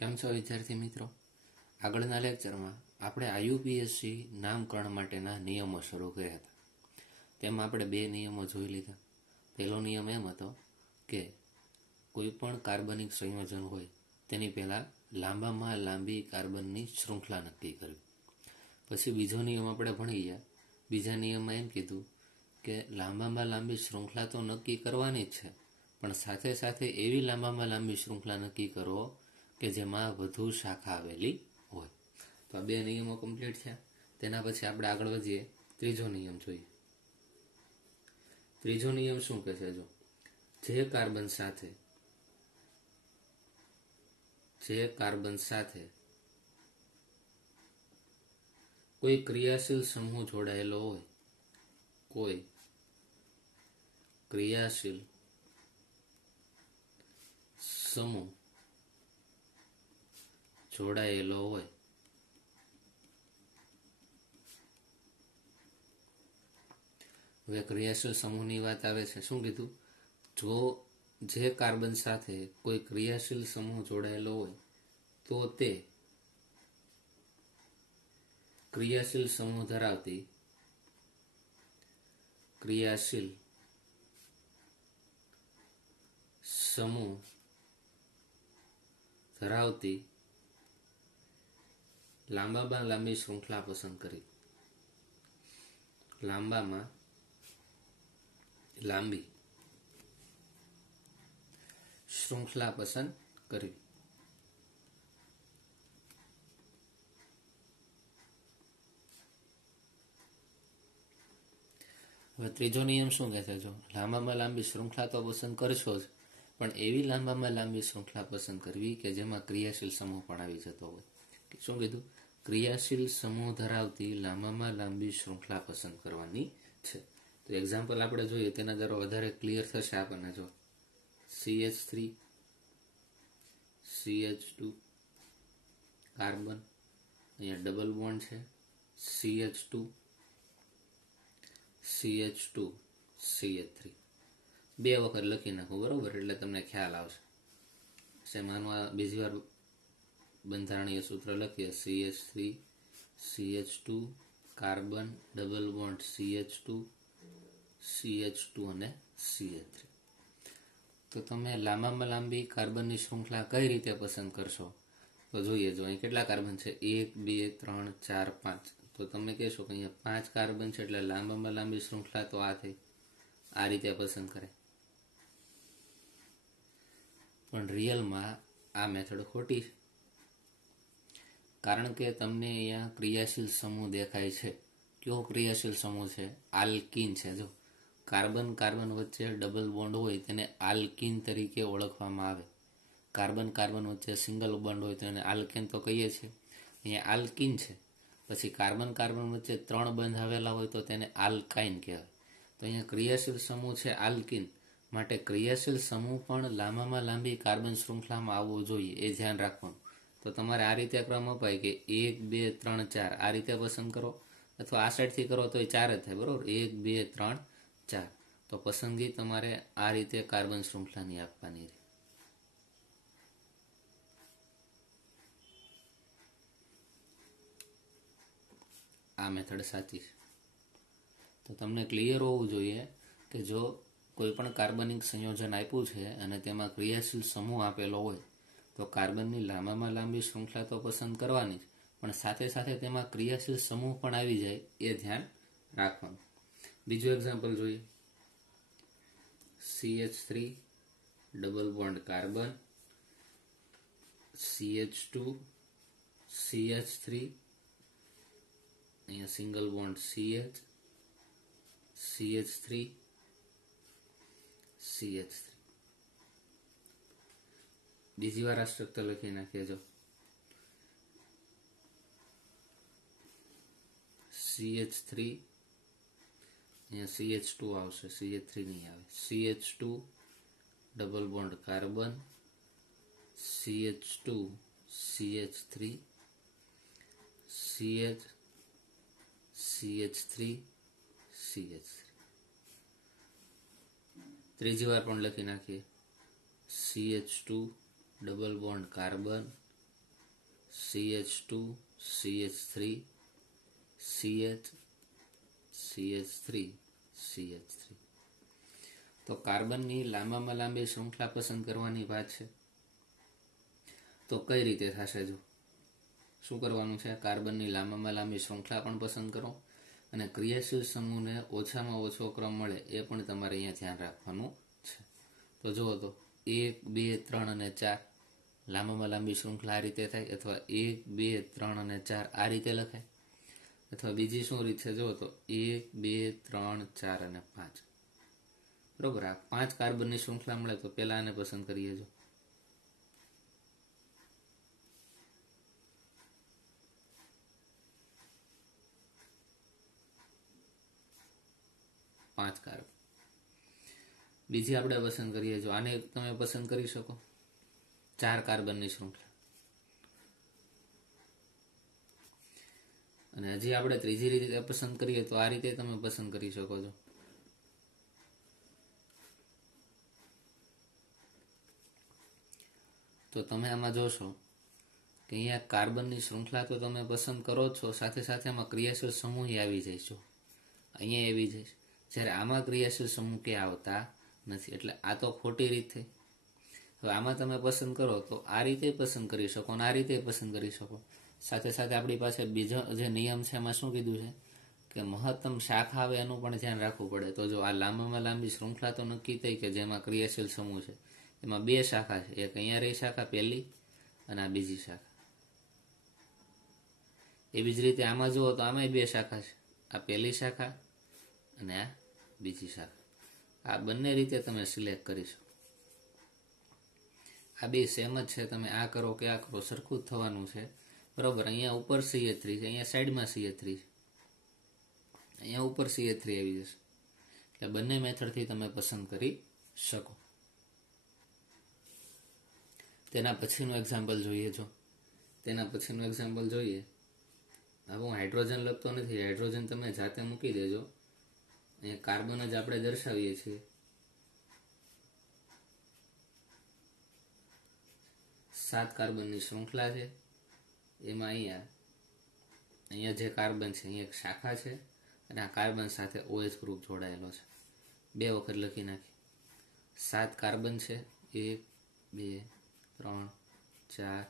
કેમ છો વિદ્યાર્થી મિત્રો? આગળના લેક્ચરમાં આપણે આયુપીએસસી નામકરણ માટેના નિયમો શરૂ કર્યા હતા. તેમાં આપણે બે નિયમો જોઈ લીધા. પહેલો નિયમ એમ હતો કે કોઈ પણ કાર્બનિક સંયોજન હોય તેની પહેલાં લાંબામાં લાંબી કાર્બનની શૃંખલા નક્કી કરવી. પછી બીજો નિયમ આપણે ભણી ગયા. બીજા નિયમમાં એમ કીધું કે લાંબામાં લાંબી શૃંખલા તો નક્કી કરવાની જ છે, પણ સાથે સાથે એવી લાંબામાં લાંબી શૃંખલા નક્કી કરો કે જેમાં વધુ શાખા આવેલી હોય. તો આ બે નિયમો કમ્પ્લીટ થયા. તેના પછી આપણે આગળ વધીએ, ત્રીજો નિયમ જોઈએ. ત્રીજો નિયમ શું કહે છે? જો જે કાર્બન સાથે કોઈ ક્રિયાશીલ સમૂહ જોડાયેલો હોય, કોઈ ક્રિયાશીલ સમૂહ જોડાયેલો હોય હવે ક્રિયાશીલ સમૂહની વાત આવે છે. શું કીધું? જો જે કાર્બન સાથે કોઈ ક્રિયાશીલ સમૂહ જોડાયેલો હોય તો તે ક્રિયાશીલ સમૂહ ધરાવતી લાંબામાં લાંબી શૃંખલા પસંદ કરી. લાંબામાં લાંબી શૃંખલા પસંદ કરવી. હવે ત્રીજો નિયમ શું કહે છે? જો લાંબામાં લાંબી શૃંખલા તો પસંદ કરશો જ, પણ એવી લાંબામાં લાંબી શૃંખલા પસંદ કરવી કે જેમાં ક્રિયાશીલ સમૂહ પણ આવી જતો હોય. શું કીધું? ક્રિયાશીલ સમૂહ ધરાવતી લાંબામાં લાંબી શૃંખલા પસંદ કરવાની છે. તો એક્ઝામ્પલ આપણે જોઈએ તેના દ્વારા વધારે ક્લિયર થશે આપણને. જો CH3 CH2 કાર્બન, અહીંયા ડબલ બોન્ડ છે, CH2 CH2 CH3 બે વખત લખી નાખો, બરોબર? એટલે તમને ખ્યાલ આવશે. માનો બીજી વાર બંધારણીય સૂત્ર લખીએ. CH3 CH2 carbon double bond CH2 CH2 અને CH3. તો તમે લાંબામાં લાંબી કાર્બનની શૃંખલા કઈ રીતે પસંદ કરશો? તો જોઈએ. જો અહીં કેટલા કાર્બન છે? 1 2 3 4 5. તો તમે કહેશો કે અહીંયા 5 કાર્બન છે એટલે લાંબામાં લાંબી શૃંખલા તો આ થઈ. આ રીતે પસંદ કરે. પણ રિયલમાં આ મેથડ ખોટી છે. કારણ કે તમને અહીંયા ક્રિયાશીલ સમૂહ દેખાય છે. કયો ક્રિયાશીલ સમૂહ છે? આલ્કીન છે. જો કાર્બન કાર્બન વચ્ચે ડબલ બોન્ડ હોય તેને આલ્કીન તરીકે ઓળખવામાં આવે. કાર્બન કાર્બન વચ્ચે સિંગલ બોન્ડ હોય તો એને આલ્કેન તો કહીએ છીએ. અહીંયા આલ્કીન છે. પછી કાર્બન કાર્બન વચ્ચે 3 બંધ આવેલા હોય તો તેને આલ્કાઇન કહેવાય. તો અહીંયા ક્રિયાશીલ સમૂહ છે આલ્કીન, માટે ક્રિયાશીલ સમૂહ પણ લાંબામાં લાંબી કાર્બન શૃંખલામાં આવવો જોઈએ, એ ધ્યાન રાખવાનું. તો તમારે આ રીતે ક્રમ અપાય કે 1 2 3 4 આ રીતે પસંદ કરો, અથવા આ સાઈડથી કરો તો 4 જ થાય, બરોબર? 1 2 3 4. તો પસંદગી તમારે આ રીતે કાર્બન શૃંખલાની આપવાની છે. આ મેથડ સાચી છે. તો તમને ક્લિયર હોવું જોઈએ કે જો કોઈ પણ કાર્બનિક સંયોજન આપ્યું છે અને તેમાં ક્રિયાશીલ સમૂહ આપેલો હોય તો કાર્બનની લાંબામાં લાંબી શૃંખલા તો પસંદ કરવાની જ, પણ સાથે સાથે તેમાં ક્રિયાશીલ સમૂહ પણ આવી જાય એ ધ્યાન રાખવાનું. બીજું એક્ઝામ્પલ જોઈએ. CH3 double bond carbon, CH2 CH3, અહીંયા single bond CH, CH3 CH3. બીજી વાર આ સ્ટ્રક્ચર લખી નાખીએ. જો CH3, અહીંયા CH2 આવશે, CH3 નહીં આવે. CH2 double bond carbon, CH2 CH3 CH CH3 CH3. ત્રીજી વાર પણ લખી નાખીએ. CH2 double bond carbon, CH2 CH3 CH CH3 CH3. તો કાર્બનની લાંબામાં લાંબી શૃંખલા પસંદ કરવાની વાત છે. તો કઈ રીતે થશે? જો શું કરવાનું છે, કાર્બનની લાંબામાં લાંબી શૃંખલા પણ પસંદ કરો અને ક્રિયાશીલ સમૂહને ઓછામાં ઓછો ક્રમ મળે એ પણ તમારે અહીંયા ધ્યાન રાખવાનું છે. તો જુઓ તો 1 2 3 અને 4 લાંબામાં લાંબી શૃંખલા આ રીતે થાય, અથવા 1 2 3 અને 4 આ રીતે લખાય, અથવા બીજી શું રીત છે જુઓ તો 1 2 3 4 અને 5. બરોબર, આ 5 કાર્બનની શૃંખલા મળે તો પહેલા આને પસંદ કરીએ. જો 5 કાર્બન. બીજી આપણે પસંદ કરીએ. જો આને તમે પસંદ કરી શકો, 4 કાર્બનની શૃંખલા. અને હજી આપણે ત્રીજી રીતે પસંદ કરીએ તો આ રીતે તમે પસંદ કરી શકો છો. તો તમે આમાં જોશો કે અહીંયા કાર્બનની શૃંખલા તો તમે પસંદ કરો છો, સાથે સાથે આમાં ક્રિયાશીલ સમૂહ આવી જાય છે, અહીંયા આવી જાય. જ્યારે આમાં ક્રિયાશીલ સમૂહ કે આવતા નથી, એટલે આ તો ખોટી રીત થઈ. હવે આમાં તમે પસંદ કરો તો આ રીતે પસંદ કરી શકો અને આ રીતે પસંદ કરી શકો. સાથે સાથે આપણી પાસે બીજો જે નિયમ છે એમાં શું કીધું છે કે મહત્તમ શાખા આવે એનું પણ ધ્યાન રાખવું પડે. તો જો આ લાંબામાં લાંબી શૃંખલા તો નક્કી થઈ કે જેમાં ક્રિયાશીલ સમૂહ છે, એમાં 2 શાખા છે. એક અહીંયા રહી શાખા પહેલી અને આ બીજી શાખા. એવી જ રીતે આમાં જુઓ તો આમાંય 2 શાખા છે, આ પહેલી શાખા અને આ બીજી શાખા. આ બંને રીતે તમે સિલેક્ટ કરી શકો. આ બે સેમ જ છે, તમે આ કરો કે આ કરો સરખું જ થવાનું છે. બરોબર, અહીંયા ઉપર CH3 છે, અહીંયા સાઈડમાં CH3 છે, અહીંયા ઉપર CH3 આવી જશે. એટલે બંને મેથડથી તમે પસંદ કરી શકો. તેના પછીનું એક્ઝામ્પલ જોઈએ. જો તેના પછીનું એક્ઝામ્પલ જોઈએ. હવે હું હાઇડ્રોજન લખતો નથી, હાઇડ્રોજન તમે જાતે મૂકી દેજો. અહીંયા કાર્બન જ આપણે દર્શાવીએ છીએ. 7 કાર્બનની શૃંખલા છે. એમાં અહીંયા જે કાર્બન છે અહીંયા એક શાખા છે અને આ કાર્બન સાથે OH ગ્રુપ જોડાયેલો છે. 2 વખત લખી નાખી. 7 કાર્બન છે, 1 2 3 4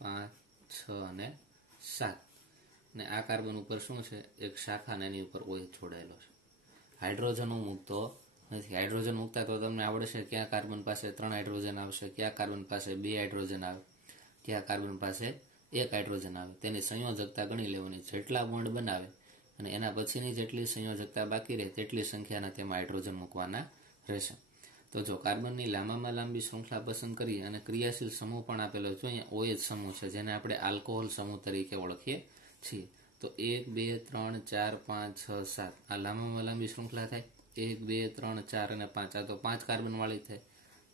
5 6 અને 7. અને આ કાર્બન ઉપર શું છે, એક શાખા અને એની ઉપર OH જોડાયેલો છે. હાઇડ્રોજન હું મૂકતો નથી. હાઇડ્રોજન મૂકતા તો તમને આવડશે કયા કાર્બન પાસે 3 હાઇડ્રોજન આવશે, કયા કાર્બન પાસે 2 હાઇડ્રોજન આવે, કયા કાર્બન પાસે 1 હાઇડ્રોજન આવે. તેની સંયોજકતા ગણી લેવાની. જેટલા બોન્ડ બનાવે અને એના પછીની જેટલી સંયોજકતા બાકી રહે તેટલી સંખ્યાના તેમાં હાઇડ્રોજન મૂકવાના રહેશે. તો જો કાર્બનની લાંબામાં લાંબી શૃંખલા પસંદ કરીએ અને ક્રિયાશીલ સમૂહ પણ આપેલો છે, અહીંયા OH સમૂહ છે જેને આપણે આલ્કોહોલ સમૂહ તરીકે ઓળખીએ છીએ. તો 1 2 3 4 5 6 7 આ લાંબામાં લાંબી શૃંખલા થાય. 1 2 3 4 અને 5 આ તો 5 કાર્બન વાળી થાય.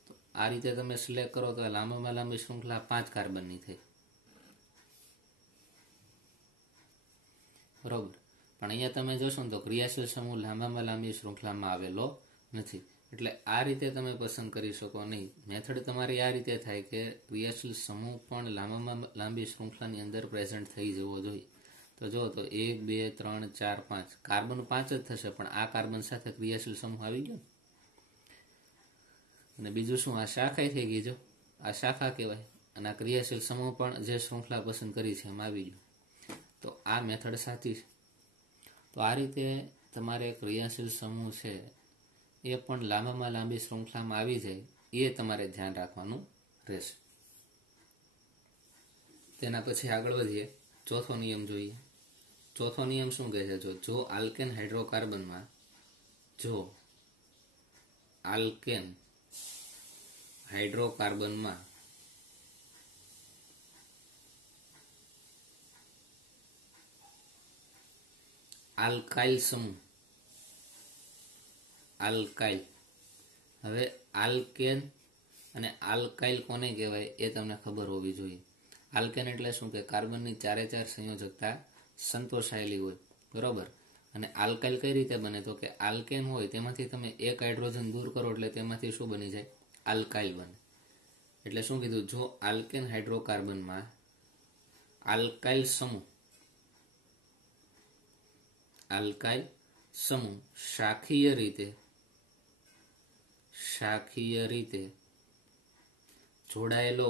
તો આ રીતે તમે સિલેક્ટ કરો તો લાંબામાં લાંબી શૃંખલા 5 કાર્બનની થઈ. બરોબર, પણ અહીંયા તમે જોશો ને તો ક્રિયાશીલ સમૂહ લાંબામાં લાંબી શૃંખલામાં આવેલો નથી. એટલે આ રીતે તમે પસંદ કરી શકો નહીં. મેથડ તમારી આ રીતે થાય કે ક્રિયાશીલ સમૂહ પણ લાંબામાં લાંબી શૃંખલાની અંદર પ્રેઝન્ટ થઈ જવો જોઈએ. તો જો તો 1 2 3 4 5 કાર્બન 5 જ થશે, પણ આ કાર્બન સાથે ક્રિયાશીલ સમૂહ આવી ગયો. અને બીજું શું, આ શાખા થઈ ગઈ. જો આ શાખા કહેવાય અને આ ક્રિયાશીલ સમૂહ પણ જે શૃંખલા પસંદ કરી છે એમાં આવી ગયો. તો આ મેથડ સાચી છે. તો આ રીતે તમારે ક્રિયાશીલ સમૂહ છે એ પણ લાંબામાં લાંબી શૃંખલામાં આવી જાય એ તમારે ધ્યાન રાખવાનું રહેશે. તેના પછી આગળ વધીએ. ચોથો નિયમ જોઈએ. ચોથો નિયમ શું કહે છે? જો આલ્કેન હાઇડ્રોકાર્બનમાં આલ્કાઇલ સમૂહ, આલ્કાઇલ. હવે આલ્કેન અને આલ્કાઇલ કોને કહેવાય એ તમને ખબર હોવી જોઈએ. આલ્કેન એટલે શું કે કાર્બનની 4 સંયોજકતા સંતોષાયેલી હોય. બરોબર, અને આલ્કાઇલ કઈ રીતે બને? તો કે આલ્કેન હોય તેમાંથી તમે 1 હાઇડ્રોજન દૂર કરો એટલે તેમાંથી શું બની જાય? આલ્કાઇલ બને. એટલે શું કીધું? જો આલ્કેન હાઇડ્રોકાર્બનમાં આલ્કાઇલ સમૂહ શાખીય રીતે જોડાયેલો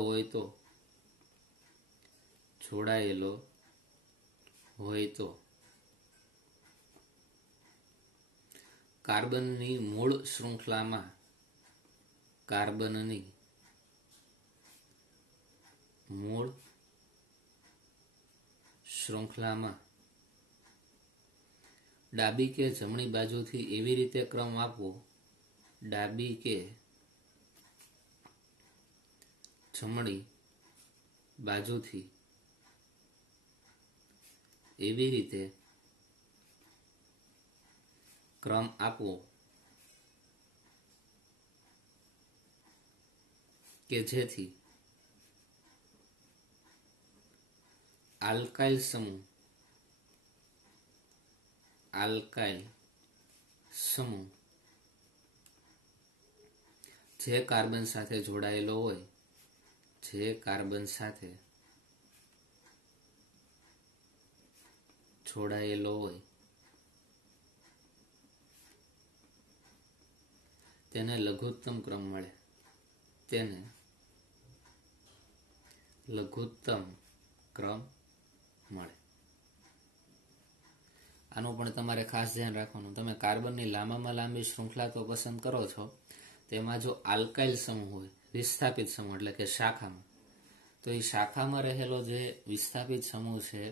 હોય તો કાર્બનની મૂળ શૃંખલામાં ડાબી કે જમણી બાજુથી એવી રીતે ક્રમ આપવો, ડાબી કે જમણી બાજુથી એવી રીતે ક્રમ આપવો કે જેથી આલ્કાઇલ સમૂહ જે કાર્બન સાથે જોડાયેલો હોય તેને લઘુત્તમ ક્રમ મળે. આનું પણ તમારે ખાસ ધ્યાન રાખવાનું. તમે કાર્બનની લાંબામાં લાંબી શૃંખલા તો પસંદ કરો છો, તેમાં જો આલ્કાઇલ સમૂહ હોય, વિસ્થાપિત સમૂહ એટલે કે શાખામાં, તો એ શાખામાં રહેલો જે વિસ્થાપિત સમૂહ છે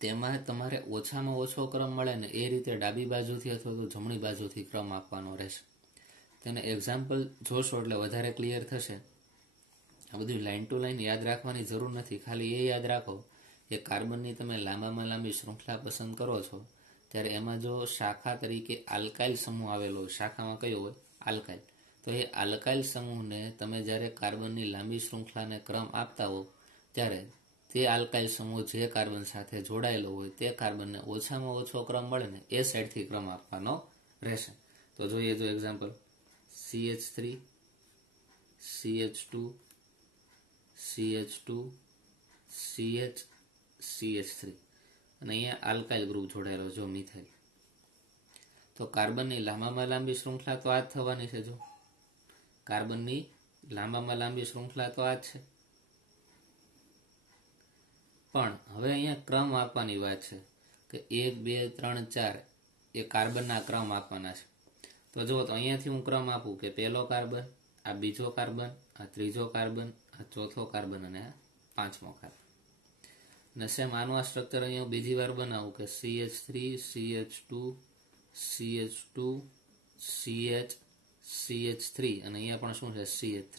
તેમાં તમારે ઓછામાં ઓછો ક્રમ મળે ને એ રીતે ડાબી બાજુથી અથવા તો જમણી બાજુથી ક્રમ આપવાનો રહેશે. તેને એક્ઝામ્પલ જોશો એટલે વધારે ક્લિયર થશે. આ બધું લાઈન ટુ લાઈન યાદ રાખવાની જરૂર નથી. ખાલી એ યાદ રાખો કે કાર્બનની તમે લાંબામાં લાંબી શૃંખલા પસંદ કરો છો ત્યારે એમાં જો શાખા તરીકે આલ્કાઇલ સમૂહ આવેલો હોય, શાખામાં કયો હોય? આલ્કાઇલ. તો એ આલ્કાઇલ સમૂહને તમે જ્યારે કાર્બનની લાંબી શૃંખલાને ક્રમ આપતા હો ત્યારે તે આલ્કાઇલ સમૂહ જે કાર્બન સાથે જોડાયેલો હોય તે કાર્બનને ઓછામાં ઓછો ક્રમ મળે ને એ સાઈડથી ક્રમ આપવાનો રહેશે. તો જોઈએ જો example, CH3 CH2 CH2 CH CH3 અને અહીંયા આલ્કાઇલ ગ્રુપ જોડાયેલો જો મિથાઇલ. તો કાર્બનની લાંબામાં લાંબી શૃંખલા તો આ જ થવાની છે. જો કાર્બનની લાંબામાં લાંબી શૃંખલા તો આ જ છે, પણ હવે અહીંયા ક્રમ આપવાની વાત છે કે 1 2 3 4 એ કાર્બનના ક્રમ આપવાના છે. તો જો તો અહીંયાથી હું ક્રમ આપું કે પહેલો કાર્બન, આ બીજો કાર્બન, આ ત્રીજો કાર્બન, આ ચોથો કાર્બન અને આ પાંચમો કાર્બન. અને સેમ આનું આ સ્ટ્રક્ચર અહીંયા બીજી વાર બનાવું કે CH3 CH2 CH2 CH CH3 અને અહીંયા પણ શું છે? CH3.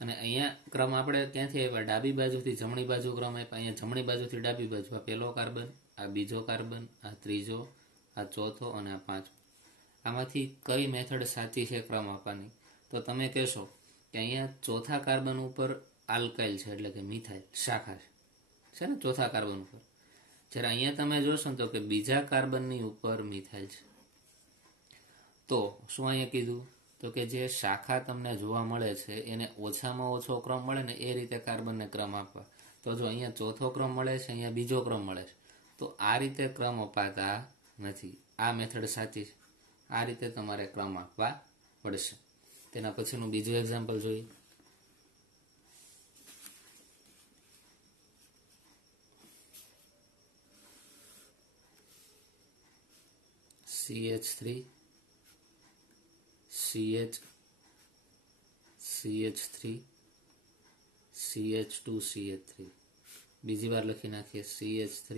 અને અહીંયા ક્રમ આપણે ક્યાંથી આવ્યા? ડાબી બાજુથી જમણી બાજુ ક્રમ આપ્યા. અહીંયા જમણી બાજુથી ડાબી બાજુ, આ પહેલો કાર્બન, આ બીજો કાર્બન, આ ત્રીજો, આ ચોથો અને આ પાંચમો. આમાંથી કઈ મેથડ સાચી છે ક્રમ આપવાની? તો તમે કહેશો કે અહીંયા ચોથા કાર્બન ઉપર આલ્કાઇલ છે એટલે કે મિથાઇલ શાખા છે ને ચોથા કાર્બન ઉપર. જ્યારે અહીંયા તમે જોશો ને તો કે બીજા કાર્બનની ઉપર મિથાઇલ છે. તો શું અહીંયા કીધું? તો કે જે શાખા તમને જોવા મળે છે એને ઓછામાં ઓછો ક્રમ મળે ને એ રીતે કાર્બનને ક્રમ આપવા. તો જો અહીંયા ચોથો ક્રમ મળે છે, અહીંયા બીજો ક્રમ મળે છે, તો આ રીતે ક્રમ અપાતા નથી. આ મેથડ સાચી છે. આ રીતે તમારે ક્રમ આપવા પડશે. તેના પછીનું બીજું એક્ઝામ્પલ જોઈએ. CH3 CH CH3 CH2 CH3. બીજી વાર લખી નાખીએ CH3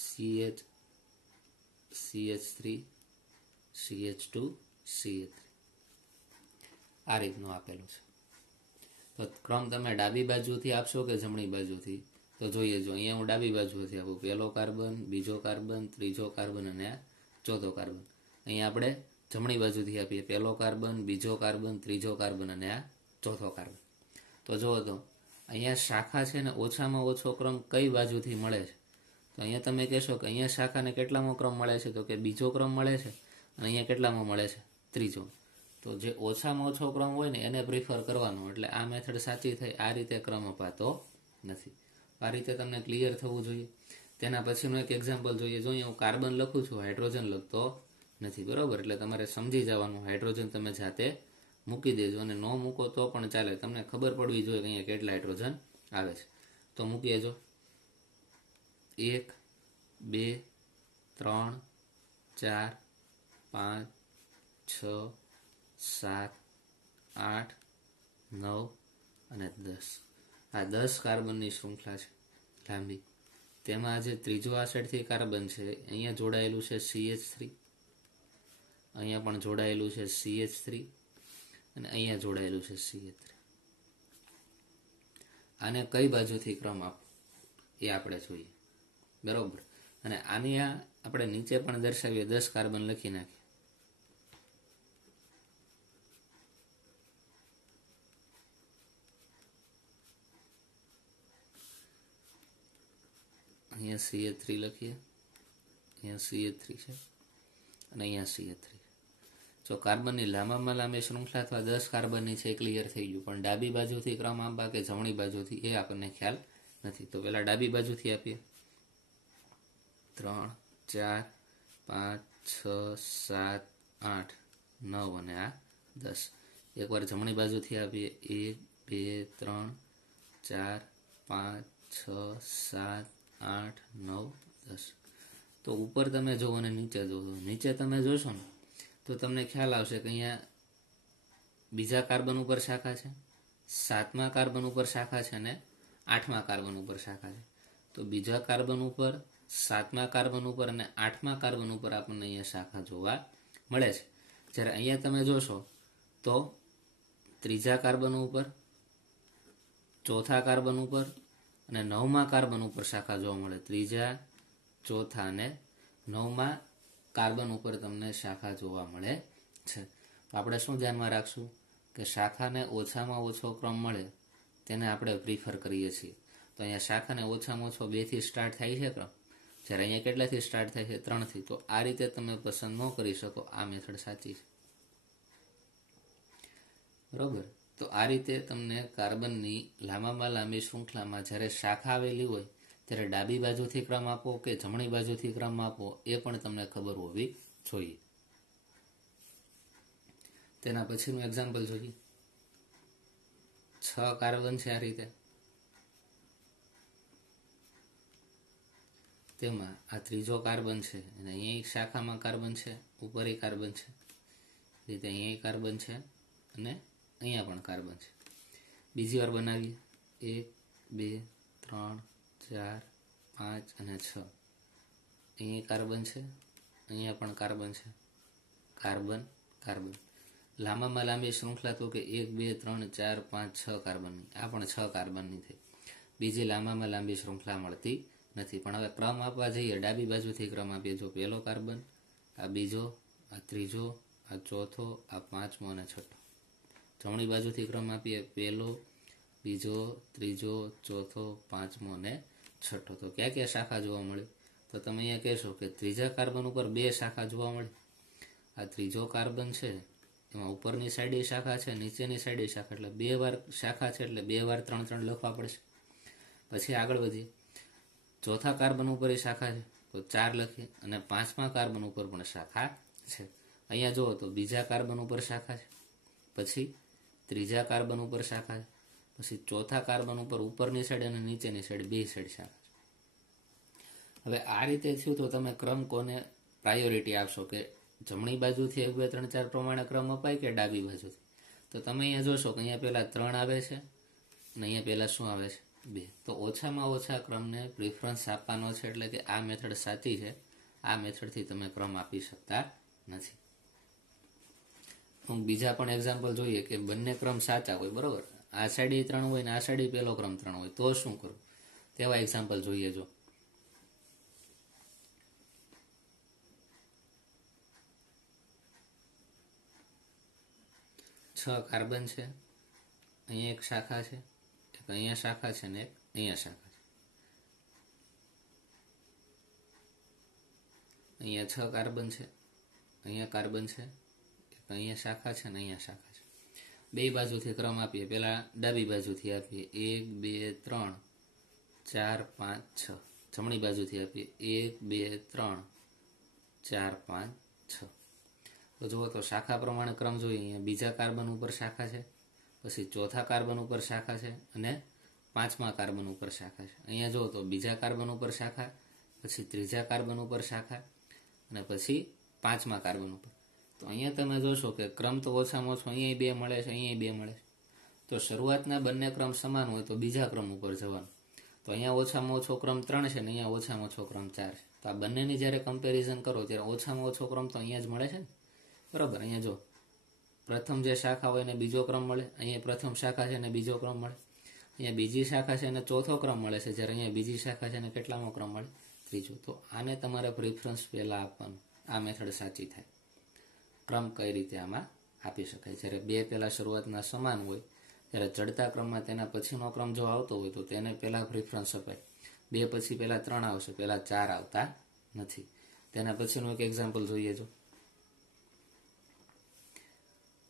CH CH3 CH2 CH3. આ રીતનું આપેલું છે. તો ક્રમ તમે ડાબી બાજુથી આપશો કે જમણી બાજુથી? તો જોઈએ, જો અહીંયા હું ડાબી બાજુથી આપું, પહેલો કાર્બન, બીજો કાર્બન, ત્રીજો કાર્બન અને આ ચોથો કાર્બન. અહીંયા આપણે જમણી બાજુથી આપીએ, પહેલો કાર્બન, બીજો કાર્બન, ત્રીજો કાર્બન અને આ ચોથો કાર્બન. તો જુઓ તો અહીંયા શાખા છે ને ઓછામાં ઓછો ક્રમ કઈ બાજુથી મળે છે? તો અહીંયા તમે કહેશો કે અહીંયા શાખાને કેટલામો ક્રમ મળે છે? તો કે બીજો ક્રમ મળે છે. અને અહીંયા કેટલામાં મળે છે? ત્રીજો. તો જે ઓછામાં ઓછો ક્રમ હોય ને એને પ્રિફર કરવાનો, એટલે આ મેથડ સાચી થઈ. આ રીતે ક્રમ અપાતો નથી. આ રીતે તમને ક્લિયર થવું જોઈએ. તેના પછીનું એક એક્ઝામ્પલ જોઈએ. જો અહીંયા હું કાર્બન લખું છું, હાઇડ્રોજન લખતો નથી, બરોબર? એટલે તમારે સમજી જવાનું, હાઇડ્રોજન તમે જાતે મૂકી દેજો, અને ન મૂકો તો પણ ચાલે. તમને ખબર પડવી જોઈએ કે અહીંયા કેટલા હાઇડ્રોજન આવે છે. તો મૂકીએ જો 1 2 3 4 5 6 7 8 9 અને 10. આ 10 કાર્બનની શૃંખલા છે લાંબી. તેમાં જે ત્રીજો આ સાઈડથી કાર્બન છે, અહીંયા જોડાયેલું છે CH3, અહીંયા પણ જોડાયેલું છે CH3, અને અહીંયા જોડાયેલું છે CH3. આને કઈ બાજુથી ક્રમ આપો એ આપણે જોઈએ, બરોબર? અને આની આપણે નીચે પણ દર્શાવીએ, 10 કાર્બન લખી નાખીએ. અહીંયા CH3 લખીએ, અહીંયા CH3 છે, અને અહીંયા CH3. જો કાર્બનની લાંબામાં લાંબી શૃંખલા અથવા 10 કાર્બનની છે, ક્લિયર થઈ ગયું. પણ ડાબી બાજુથી ક્રમ આપવા કે જમણી બાજુથી, એ આપણને ખ્યાલ નથી. તો પહેલા ડાબી બાજુથી આપીએ. 3 4 5 6 7 8 9 અને આ 10. એકવાર જમણી બાજુથી આપીએ. 1 2 3 4 5 6 7 8 9 10. તો ઉપર તમે જુઓ અને નીચે જુઓ. નીચે તમે જોશો ને તો તમને ખ્યાલ આવશે કે અહીંયા બીજા કાર્બન ઉપર શાખા છે, 7મા કાર્બન ઉપર શાખા છે, અને 8મા કાર્બન ઉપર શાખા છે. તો બીજા કાર્બન ઉપર, 7મા કાર્બન ઉપર અને 8મા કાર્બન ઉપર આપણને અહીંયા શાખા જોવા મળે છે. જ્યારે અહીંયા તમે જોશો તો ત્રીજા કાર્બન ઉપર, ચોથા કાર્બન ઉપર અને 9મા કાર્બન ઉપર શાખા જોવા મળે. ત્રીજા, ચોથા અને 9મા કાર્બન ઉપર તમને શાખા જોવા મળે છે. તો આપણે શું ધ્યાનમાં રાખશું કે શાખાને ઓછામાં ઓછો ક્રમ મળે તેને આપણે પ્રિફર કરીએ છીએ. તો અહીંયા શાખાને ઓછામાં ઓછો 2 થી સ્ટાર્ટ થાય છે ક્રમ, જ્યારે અહીંયા કેટલાથી સ્ટાર્ટ થાય છે? 3 થી. તો આ રીતે તમે પસંદ ન કરી શકો, આ મેથડ સાચી છે, બરોબર? તો આ રીતે તમને કાર્બનની લાંબામાં લાંબી શૃંખલામાં જ્યારે શાખા આવેલી હોય ત્યારે ડાબી બાજુથી ક્રમ આપો કે જમણી બાજુથી ક્રમ આપો એ પણ તમને ખબર હોવી જોઈએ. તેના પછીનું એક્ઝામ્પલ જોઈએ. 6 કાર્બન છે આ રીતે. તેમાં આ ત્રીજો કાર્બન છે, અને અહીંયા એક શાખામાં કાર્બન છે, ઉપર એક કાર્બન છે, રીતે અહીંયા કાર્બન છે, અને અહીંયા પણ કાર્બન છે. બીજી વાર બનાવીએ. 1 2 3 4 5 અને 6. અહીંયા કાર્બન છે, અહીંયા પણ કાર્બન છે, કાર્બન કાર્બન. લાંબામાં લાંબી શૃંખલા તો કે 1 2 3 4 5 6 કાર્બનની. આ પણ 6 કાર્બનની થઈ. બીજી લાંબામાં લાંબી શૃંખલા મળતી નથી. પણ હવે ક્રમ આપવા જઈએ, ડાબી બાજુથી ક્રમ આપીએ. જો પહેલો કાર્બન, આ બીજો, આ ત્રીજો, આ ચોથો, આ 5મો અને 6ઠો. જમણી બાજુથી ક્રમ આપીએ. પહેલો, બીજો, ત્રીજો, ચોથો, 5મો અને 6ઠો. તો ક્યાં ક્યાં શાખા જોવા મળે? તો તમે અહીંયા કહેશો કે ત્રીજા કાર્બન ઉપર 2 શાખા જોવા મળે. આ ત્રીજો કાર્બન છે, એમાં ઉપરની સાઈડે શાખા છે, નીચેની સાઈડે શાખા, એટલે 2 વાર શાખા છે, એટલે 2 વાર 3 3 લખવા પડશે. પછી આગળ વધીએ. ચોથા કાર્બન ઉપર એ શાખા છે, તો 4 લખીએ. અને 5મા કાર્બન ઉપર પણ શાખા છે. અહીંયા જુઓ તો બીજા કાર્બન ઉપર શાખા છે, પછી ત્રીજા કાર્બન ઉપર શાખા છે, પછી ચોથા કાર્બન ઉપર ઉપરની સાઈડ અને નીચેની સાઈડ 2 સાઈડ શાખા છે. હવે આ રીતે થયું તો તમે ક્રમ કોને પ્રાયોરિટી આપશો, કે જમણી બાજુથી 1 2 3 4 પ્રમાણે ક્રમ અપાય કે ડાબી બાજુથી? તો તમે અહીંયા જોશો કે અહીંયા પહેલા 3 આવે છે, અને અહીંયા પહેલા શું આવે છે? 2. તો ઓછામાં ઓછા ક્રમને પ્રિફરન્સ આપવાનો છે, એટલે કે આ મેથડ સાચી છે. આ મેથડથી તમે ક્રમ આપી શકતા નથી. બીજા પણ એક્ઝામ્પલ જોઈએ કે બંને ક્રમ સાચા હોય, બરોબર? આ સાઈડે 3 હોય ને આ સાઈડે પહેલો ક્રમ 3 હોય, તો શું કરવું? તેવા એક્ઝામ્પલ જોઈએ. જો 6 કાર્બન છે, અહીંયા એક શાખા છે, એક અહીંયા શાખા છે, ને એક અહીંયા શાખા છે. અહીંયા 6 કાર્બન છે, અહીંયા કાર્બન છે, એક અહીંયા શાખા છે, ને અહીંયા શાખા છે. બે બાજુથી ક્રમ આપીએ. પહેલા ડાબી બાજુથી આપીએ. 1 2 3 4 5 6 જમણી બાજુથી આપીએ 1 2 3 4 5 6 તો જુઓ તો શાખા પ્રમાણે ક્રમ જોઈએ. અહીંયા બીજા કાર્બન ઉપર શાખા છે, પછી ચોથા કાર્બન ઉપર શાખા છે અને પાંચમા કાર્બન ઉપર શાખા છે. અહીંયા જુઓ તો બીજા કાર્બન ઉપર શાખા, પછી ત્રીજા કાર્બન ઉપર શાખા અને પછી પાંચમા કાર્બન ઉપર. તો અહીંયા તમે જોશો કે ક્રમ તો ઓછામાં ઓછો અહીંયા 2 મળે છે, અહીંયા 2 મળે છે. તો શરૂઆતના બંને ક્રમ સમાન હોય તો બીજા ક્રમ ઉપર જવાનું. તો અહીંયા ઓછામાં ઓછો ક્રમ 3 છે ને અહીંયા ઓછામાં ઓછો ક્રમ 4 છે. તો આ બંનેની જ્યારે કમ્પેરિઝન કરો ત્યારે ઓછામાં ઓછો ક્રમ તો અહીંયા જ મળે છે ને, બરાબર. અહીંયા જો પ્રથમ જે શાખા હોય એને બીજો ક્રમ મળે, અહીંયા પ્રથમ શાખા છે એને બીજો ક્રમ મળે, અહીંયા બીજી શાખા છે એને ચોથો ક્રમ મળે છે, જ્યારે અહીંયા બીજી શાખા છે એને કેટલામો ક્રમ મળે? ત્રીજો. તો આને તમારે પ્રિફરન્સ પહેલા આપવાનું. આ મેથડ સાચી થાય. ક્રમ કઈ રીતે આમાં આપી શકાય? જ્યારે બે પહેલા શરૂઆતના સમાન હોય ત્યારે ચડતા ક્રમમાં તેના પછીનો ક્રમ જો આવતો હોય તો તેને પહેલા પ્રિફરન્સ અપાય. 2 પછી પહેલા 3 આવશે, પહેલા 4 આવતા નથી. તેના પછીનું એક એક્ઝામ્પલ જોઈએ. જો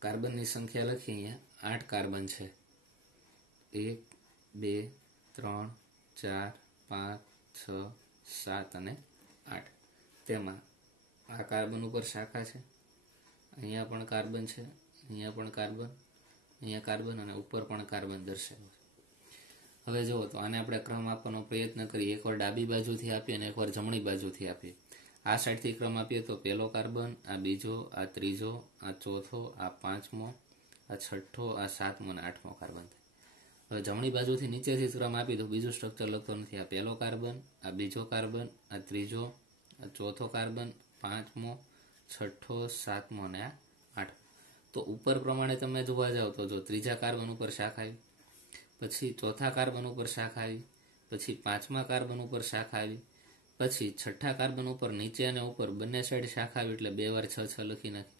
કાર્બનની સંખ્યા લખી, અહીંયા 8 કાર્બન છે. 1 2 3 4 5 6 7 અને 8. તેમાં આ કાર્બન ઉપર શાખા છે, અહીંયા પણ કાર્બન છે, અહીંયા પણ કાર્બન, અહીંયા કાર્બન અને ઉપર પણ કાર્બન દર્શાવ્યું છે. હવે જુઓ તો આને આપણે ક્રમ આપવાનો પ્રયત્ન કરીએ. એકવાર ડાબી બાજુથી આપીએ અને એકવાર જમણી બાજુથી આપીએ. આ સાઈડથી ક્રમ આપીએ તો પહેલો કાર્બન, આ બીજો, આ ત્રીજો, આ ચોથો, આ પાંચમો, આ છઠ્ઠો, આ સાતમો અને આઠમો કાર્બન થાય. હવે જમણી બાજુથી નીચેથી ક્રમ આપી તો બીજું સ્ટ્રક્ચર લખતો નથી. આ પહેલો કાર્બન, આ બીજો કાર્બન, આ ત્રીજો, આ ચોથો કાર્બન, પાંચમો, છઠ્ઠો, સાતમો અને આ આઠમો. તો ઉપર પ્રમાણે તમે જોવા જાઓ તો જો ત્રીજા કાર્બન ઉપર શાખા આવી, પછી ચોથા કાર્બન ઉપર શાખા આવી, પછી પાંચમા કાર્બન ઉપર શાખા આવી, પછી છઠ્ઠા કાર્બન ઉપર નીચે અને ઉપર બંને સાઈડ શાખા આવી, એટલે 2 વાર 6 6 લખી નાખી.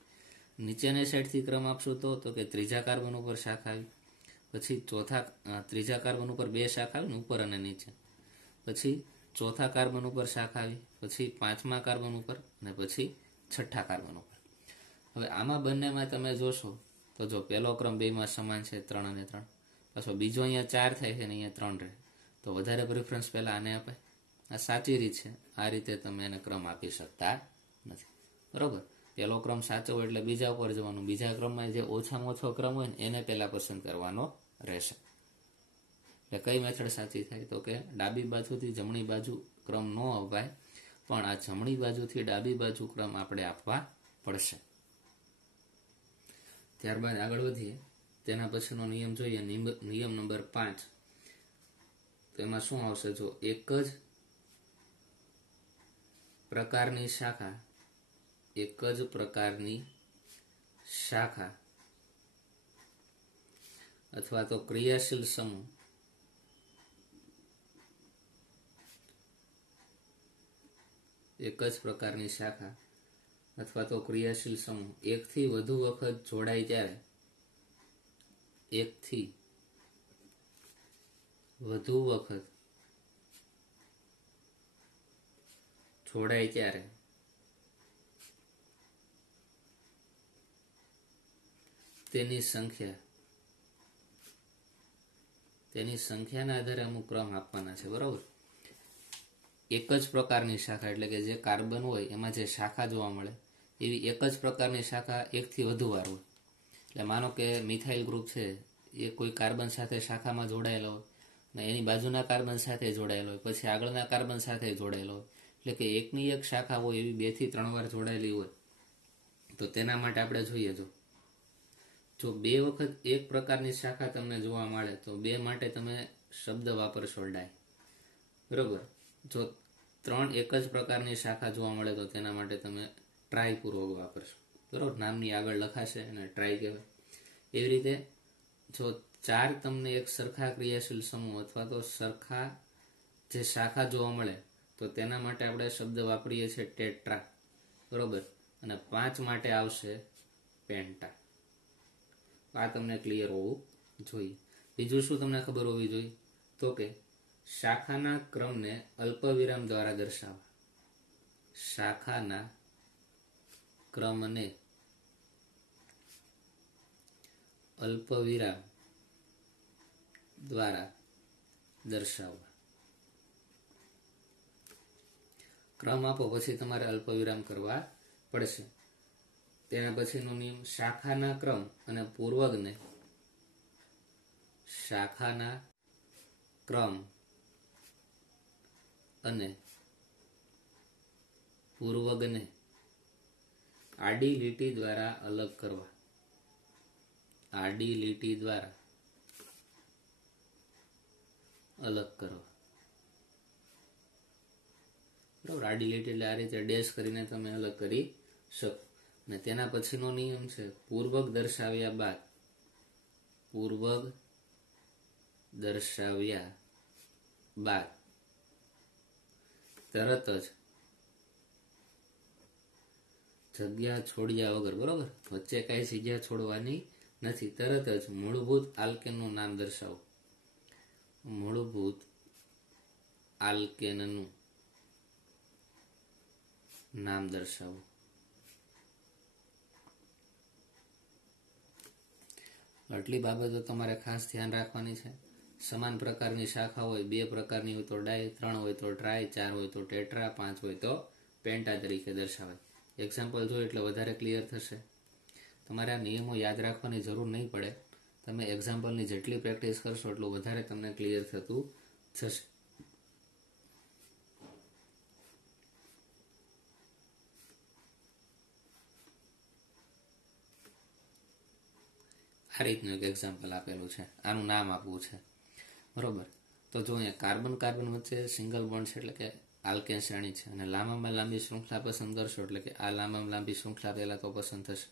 નીચેની સાઈડથી ક્રમ આપશું તો કે ત્રીજા કાર્બન ઉપર શાખા આવી, પછી ત્રીજા કાર્બન ઉપર 2 શાખા આવી ને ઉપર અને નીચે, પછી ચોથા કાર્બન ઉપર શાખા આવી, પછી પાંચમા કાર્બન ઉપર અને પછી છઠ્ઠા કાર્બન ઉપર. હવે આમાં બંનેમાં તમે જોશો તો જો પહેલો ક્રમ બેમાં સમાન છે, 3 અને 3. પાછો બીજો અહીંયા 4 થાય છે ને અહીંયા 3 રહે. તો વધારે પ્રિફરન્સ પહેલા આને અપાય. આ સાચી રીત છે. આ રીતે તમે એને ક્રમ આપી શકતા નથી, બરોબર. પહેલો ક્રમ સાચો હોય એટલે બીજા ઉપર જવાનું, બીજા ક્રમમાં જે ઓછામાં ઓછો ક્રમ હોય ને એને પહેલા પસંદ કરવાનો રહેશે. એટલે કઈ મેથડ સાચી થાય તો કે ડાબી બાજુથી જમણી બાજુ ક્રમ ન અપાય, પણ આ જમણી બાજુથી ડાબી બાજુ ક્રમ આપણે આપવા પડશે. ત્યારબાદ આગળ વધીએ. તેના પછીનો નિયમ જોઈએ, નિયમ નંબર 5. તો એમાં શું આવશે? જો એક જ પ્રકારની શાખા અથવા તો ક્રિયાશીલ સમૂહ એક જ પ્રકારની શાખા અથવા તો ક્રિયાશીલ સમૂહ એકથી વધુ વખત જોડાય ત્યારે તેની સંખ્યાના આધારે અમુક ક્રમ આપવાના છે, બરોબર. એક જ પ્રકારની શાખા એટલે કે જે કાર્બન હોય એમાં જે શાખા જોવા મળે એવી એક જ પ્રકારની શાખા એકથી વધુ વાર હોય. એટલે માનો કે મિથાઇલ ગ્રુપ છે, એ કોઈ કાર્બન સાથે શાખામાં જોડાયેલો હોય અને એની બાજુના કાર્બન સાથે જોડાયેલો હોય, પછી આગળના કાર્બન સાથે જોડાયેલો હોય. એટલે કે એકની એક શાખા હોય એવી 2 થી 3 વાર જોડાયેલી હોય. તો તેના માટે આપણે જોઈએ, જો 2 વખત એક પ્રકારની શાખા તમને જોવા મળે તો 2 માટે તમે શબ્દ વાપરશો ડાય, બરોબર. જો 3 એક જ પ્રકારની શાખા જોવા મળે તો તેના માટે તમે ટ્રાય પૂર્વક વાપરશો, બરોબર. નામની આગળ લખાશે અને ટ્રાય કહેવાય. એવી રીતે જો 4 તમને એક સરખા ક્રિયાશીલ સમૂહ અથવા તો સરખા જે શાખા જોવા મળે તો તેના માટે આપણે શબ્દ વાપરીએ છીએ ટેટ્રા, બરોબર. અને 5 માટે આવશે પેન્ટા. આ તમને ક્લિયર હોવું જોઈએ. બીજું શું તમને ખબર હોવી જોઈએ તો કે શાખાના ક્રમને અલ્પવિરામ દ્વારા દર્શાવવા. શાખાના ક્રમને અલ્પવિરામ દ્વારા દર્શાવવા. ક્રમ આપો પછી તમારે અલ્પવિરામ કરવા પડશે. તેના પછીનો નિયમ, શાખાના ક્રમ અને પૂર્વગને શાખાના ક્રમ અને પૂર્વગને આડી લીટી દ્વારા અલગ કરવા. આડી લીટી દ્વારા અલગ કરવા. બરાબર, આડી લીટી એટલે આ રીતે ડેશ કરીને તમે અલગ કરી શકો. અને તેના પછીનો નિયમ છે, પૂર્વગ દર્શાવ્યા બાદ તરત જ જગ્યા છોડ્યા વગર, બરોબર, વચ્ચે કઈ જગ્યા છોડવાની નથી, તરત જ મૂળભૂત આલ્કેનનું નામ દર્શાવો. મૂળભૂત આલ્કેનનું નામ દર્શાવો. આટલી બાબતો તમારે ખાસ ધ્યાન રાખવાની છે. સમાન પ્રકારની શાખા હોય, 2 પ્રકારની હોય તો ડાય, 3 હોય તો ટ્રાય, 4 હોય તો ટેટ્રા, 5 હોય તો પેન્ટા તરીકે દર્શાવાય. એક્ઝામ્પલ જો એટલે વધારે ક્લિયર થશે. તમારે આ નિયમો યાદ રાખવાની જરૂર નહીં પડે. તમે એક્ઝામ્પલની જેટલી પ્રેક્ટિસ કરશો એટલું વધારે તમને ક્લિયર થતું થશે. આ રીતનું એક એક્ઝામ્પલ આપેલું છે, આનું નામ આપવું છે, બરોબર. તો જો અહીંયા કાર્બન કાર્બન વચ્ચે સિંગલ બોન્ડ છે એટલે કે આલ્કેન શ્રેણી છે, અને લાંબામાં લાંબી શૃંખલા પસંદ કરશો એટલે કે આ લાંબામાં લાંબી શૃંખલા પહેલા તો પસંદ થશે.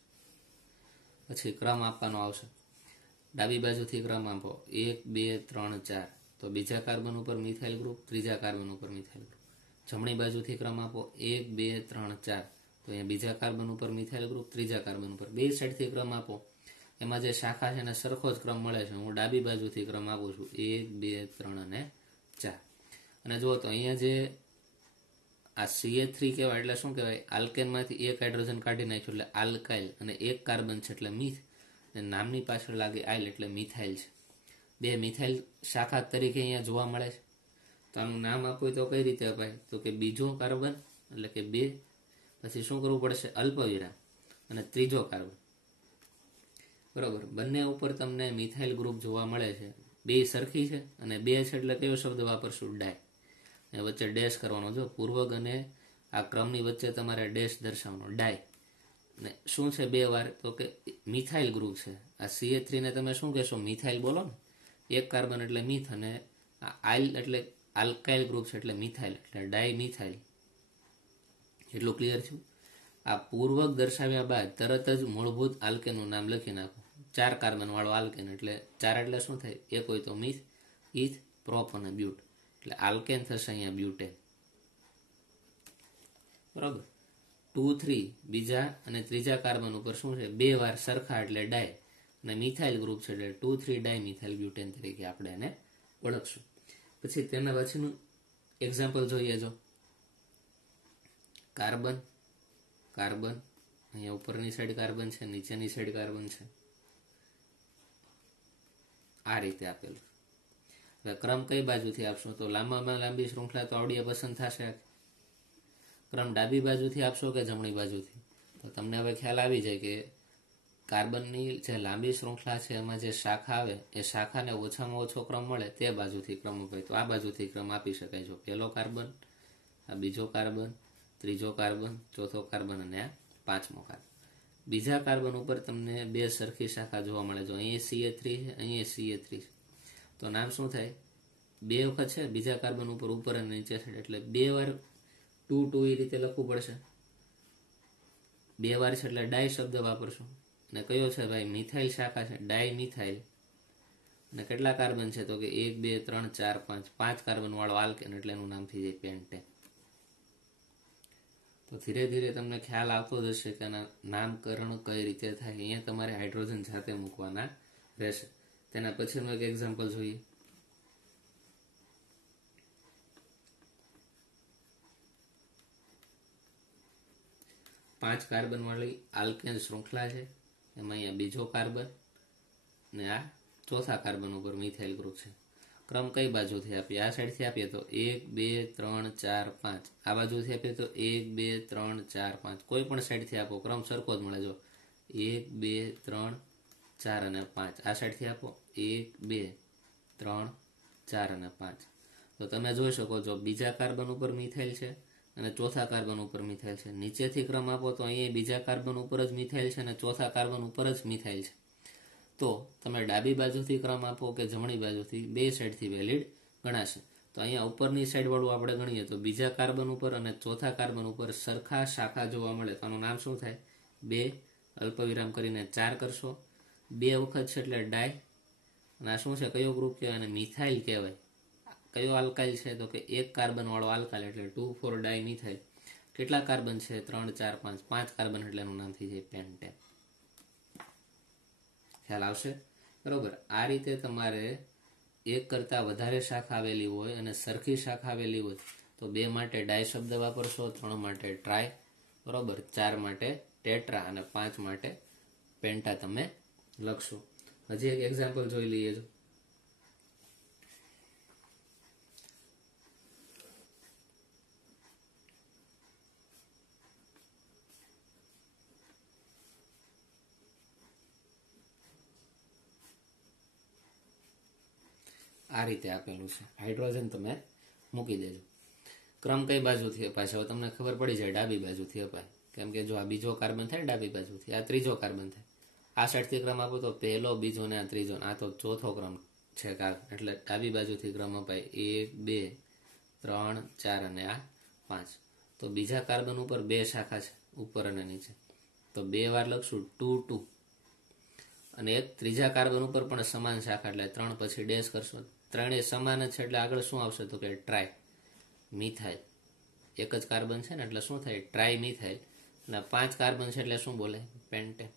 પછી ક્રમ આપવાનો આવશે. ડાબી બાજુથી ક્રમ આપો 1 2 3 4, તો બીજા કાર્બન ઉપર મિથાઇલ ગ્રુપ, ત્રીજા કાર્બન ઉપર મિથાઇલ ગ્રુપ. જમણી બાજુથી ક્રમ આપો 1 2 3 4, તો અહીંયા બીજા કાર્બન ઉપર મિથાઇલ ગ્રુપ, ત્રીજા કાર્બન ઉપર. બે સાઈડથી ક્રમ આપો, એમાં જે શાખા છે એને સરખો જ ક્રમ મળે છે. હું ડાબી બાજુથી ક્રમ આપું છું 1 2 3 અને 4. અને જુઓ તો અહીંયા જે આ CH3 કહેવાય એટલે શું કહેવાય, આલ્કેનમાંથી એક હાઇડ્રોજન કાઢી નાખ્યું એટલે આલ્કાઇલ, અને એક કાર્બન છે એટલે મિથ, અને નામની પાછળ લાગે આઇલ એટલે મિથાઇલ છે. 2 મિથાઇલ શાખા તરીકે અહીંયા જોવા મળે છે. તો આનું નામ આપવું તો કઈ રીતે અપાય, તો કે બીજો કાર્બન એટલે કે 2, પછી શું કરવું પડશે, અલ્પવિરામ, અને ત્રીજો કાર્બન, બરોબર. બંને ઉપર તમને મિથાઇલ ગ્રુપ જોવા મળે છે. 2 સરખી છે અને 2 છે એટલે કયો શબ્દ વાપરશું, ડાય. અને વચ્ચે ડેશ કરવાનો. જો પૂર્વગ અને આ ક્રમની વચ્ચે તમારે ડેશ દર્શાવવાનો, ડાય. અને શું છે 2 વાર, તો કે મિથાઇલ ગ્રુપ છે. આ CH3 ને તમે શું કહેશો, મિથાઇલ બોલો ને. એક કાર્બન એટલે મિથ, અને આ આઇલ એટલે આલ્કાઇલ ગ્રુપ છે એટલે મિથાઇલ, એટલે ડાય મિથાઇલ. એટલું ક્લિયર છે. આ પૂર્વક દર્શાવ્યા બાદ તરત જ મૂળભૂત આલ્કેનનું નામ લખી નાખો. 4 કાર્બન વાળો આલ્કેન, એટલે 4 એટલે શું થાય, એક હોય તો મિથ, ઇથ, પ્રોપ અને બ્યુટ, એટલે આલ્કેન થશે અહીંયા બ્યુટેન, બરોબર. 2 3 બીજા અને ત્રીજા કાર્બન ઉપર શું છે, 2 વાર સરખા એટલે ડાય, અને મિથાઇલ ગ્રુપ છે એટલે 2 3 ડાય મિથાઇલ બ્યુટેન તરીકે આપણે એને ઓળખશું. પછી તેના પછીનું એક્ઝામ્પલ જોઈએ. જો કાર્બન કાર્બન, અહીંયા ઉપરની સાઈડ કાર્બન છે, નીચેની સાઈડ કાર્બન છે, આ રીતે આપેલું. હવે ક્રમ કઈ બાજુથી આપશો, તો લાંબામાં લાંબી શૃંખલા તો આવડીએ પસંદ થશે. ક્રમ ડાબી બાજુથી આપશો કે જમણી બાજુથી, તો તમને હવે ખ્યાલ આવી જાય કે કાર્બનની જે લાંબી શૃંખલા છે એમાં જે શાખા આવે એ શાખાને ઓછામાં ઓછો ક્રમ મળે તે બાજુથી ક્રમ અપાય. તો આ બાજુથી ક્રમ આપી શકાય. જો પહેલો કાર્બન, આ બીજો કાર્બન, ત્રીજો કાર્બન, ચોથો કાર્બન અને આ પાંચમો કાર્બન. બીજા કાર્બન ઉપર તમને 2 સરખી શાખા જોવા મળે. જો અહીંયા CH3 છે, અહીંયા CH3 છે, તો નામ શું થાય, 2 વખત છે બીજા કાર્બન ઉપર અને નીચે છે, એટલે 2 વાર 2 2 એ રીતે લખવું પડશે. 2 વાર છે એટલે ડાય શબ્દ વાપરશું. અને કયો છે ભાઈ, મિથાઇલ શાખા છે, ડાય મિથાઇલ. અને કેટલા કાર્બન છે, તો કે 1 2 3 4 5, 5 કાર્બન વાળો આલ્કેન, એટલે એનું નામ થઈ જાય પેન્ટેન. તો ધીરે ધીરે તમને ખ્યાલ આવતો જ હશે કે આના નામકરણ કઈ રીતે થાય. અહીંયા તમારે હાઇડ્રોજન જાતે મૂકવાના રહેશે. તેના પછીનું એક એક્ઝામ્પલ જોઈએ. પાંચ કાર્બન વાળી આલ્કેન શૃંખલા છે, એમાં અહીંયા બીજો કાર્બન ને આ ચોથા કાર્બન ઉપર મિથાઇલ ગ્રુપ છે. ક્રમ કઈ બાજુથી આપીએ? આ સાઈડથી આપીએ તો 1 2 3 4 5, આ બાજુથી આપીએ તો 1 2 3 4 5, કોઈ પણ સાઈડથી આપો ક્રમ સરખો જ મળે. જો 1 2 3 4 અને 5, આ સાઈડથી આપો 1 2 3 4 અને 5. તો તમે જોઈ શકો છો બીજા કાર્બન ઉપર મિથાઇલ છે અને ચોથા કાર્બન ઉપર મિથાઇલ છે. નીચેથી ક્રમ આપો તો અહીંયા બીજા કાર્બન ઉપર જ મિથાઇલ છે અને ચોથા કાર્બન ઉપર જ મિથાઇલ છે. તો તમે ડાબી બાજુથી ક્રમ આપો કે જમણી બાજુથી, બે સાઈડથી વેલિડ ગણાશે. તો અહીંયા ઉપરની સાઈડ વાળું આપણે ગણીએ તો બીજા કાર્બન ઉપર અને ચોથા કાર્બન ઉપર સરખા શાખા જોવા મળે તો આનું નામ શું થાય? 2 અલ્પવિરામ કરીને 4 કરશો, 2 વખત છે એટલે ડાય. અને આ શું છે? કયો ગ્રુપ કહેવાય? અને મિથાઇલ કહેવાય. કયો આલ્કાઇલ છે? તો કે 1 કાર્બન વાળો આલ્કાઇલ એટલે 2,4 ડાય મિથાઇલ. કેટલા કાર્બન છે? 3 4 5, 5 કાર્બન એટલે એનું નામ થઈ જાય પેન્ટેન. ખ્યાલ આવશે? બરોબર. આ રીતે તમારે એક કરતાં વધારે શાખા આવેલી હોય અને સરખી શાખા આવેલી હોય તો 2 માટે ડાય શબ્દ વાપરશો, 3 માટે ટ્રાય, બરોબર, 4 માટે ટેટ્રા અને 5 માટે પેન્ટા તમે લખશો. હજી એક એક્ઝામ્પલ જોઈ લઈએ. જો આ રીતે આપેલું છે. હાઇડ્રોજન તમે મૂકી દેજો. ક્રમ કઈ બાજુથી અપાય છે? હવે તમને ખબર પડી જાય ડાબી બાજુથી અપાય. કેમ કે જો આ બીજો કાર્બન થાય ડાબી બાજુથી, આ ત્રીજો કાર્બન થાય. આ સાઈડથી ક્રમ આપો તો પહેલો, બીજો ને આ ત્રીજો, આ તો ચોથો ક્રમ છે એટલે ડાબી બાજુથી ક્રમ અપાય 1 2 3 4 અને આ 5. તો બીજા કાર્બન ઉપર 2 શાખા છે, ઉપર અને નીચે, તો 2 વાર લખશું 2 2. અને એક ત્રીજા કાર્બન ઉપર પણ સમાન શાખા એટલે 3 પછી ડેશ કરશો. ત્રણેય સમાન જ છે એટલે આગળ શું આવશે? તો કે ટ્રાય મિથાઇલ. એક જ કાર્બન છે ને એટલે શું થાય? Try methyl. અને 5 કાર્બન છે એટલે શું બોલે? પેન્ટેન.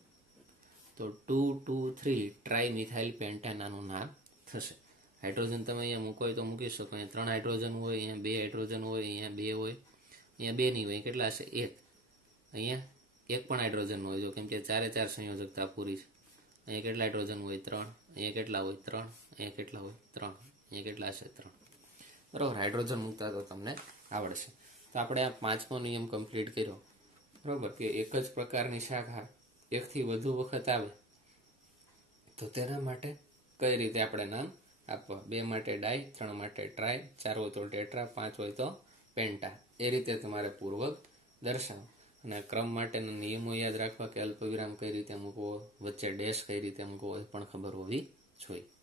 તો 2 2 3 ટ્રાય મિથાઇલ પેન્ટેન આનું નામ થશે. હાઇડ્રોજન તમે અહીંયા મૂકો હોય તો મૂકી શકો. અહીંયા 3 હાઇડ્રોજન હોય, અહીંયા 2 હાઇડ્રોજન હોય, અહીંયા 2 હોય, અહીંયા 2 નહીં હોય. કેટલા હશે? 1. અહીંયા 1 પણ હાઇડ્રોજન હોય. જો કેમ કે 4 4 સંયોજકતા પૂરી છે. અહીંયા કેટલા હાઇડ્રોજન હોય? 3. અહીંયા કેટલા હોય? 3. અહીંયા કેટલા હોય? 3. અહીંયા કેટલા હશે? 3. બરાબર. હાઇડ્રોજન મૂકતા તો તમને આવડશે. તો આપણે આ 5મો નિયમ કમ્પ્લીટ કર્યો. બરાબર. કે એક જ પ્રકારની શાખા એકથી વધુ વખત આવે તો તેના માટે કઈ રીતે આપણે નામ આપવા? 2 માટે ડાય, 3 માટે ટ્રાય, 4 હોય તો ટેટ્રા, 5 હોય તો પેન્ટા. એ રીતે તમારે પૂર્વક દર્શાવો. અને ક્રમ માટેના નિયમો યાદ રાખવા કે અલ્પવિરામ કઈ રીતે મૂકવો, વચ્ચે ડેશ કઈ રીતે મૂકવો એ પણ ખબર હોવી જોઈએ.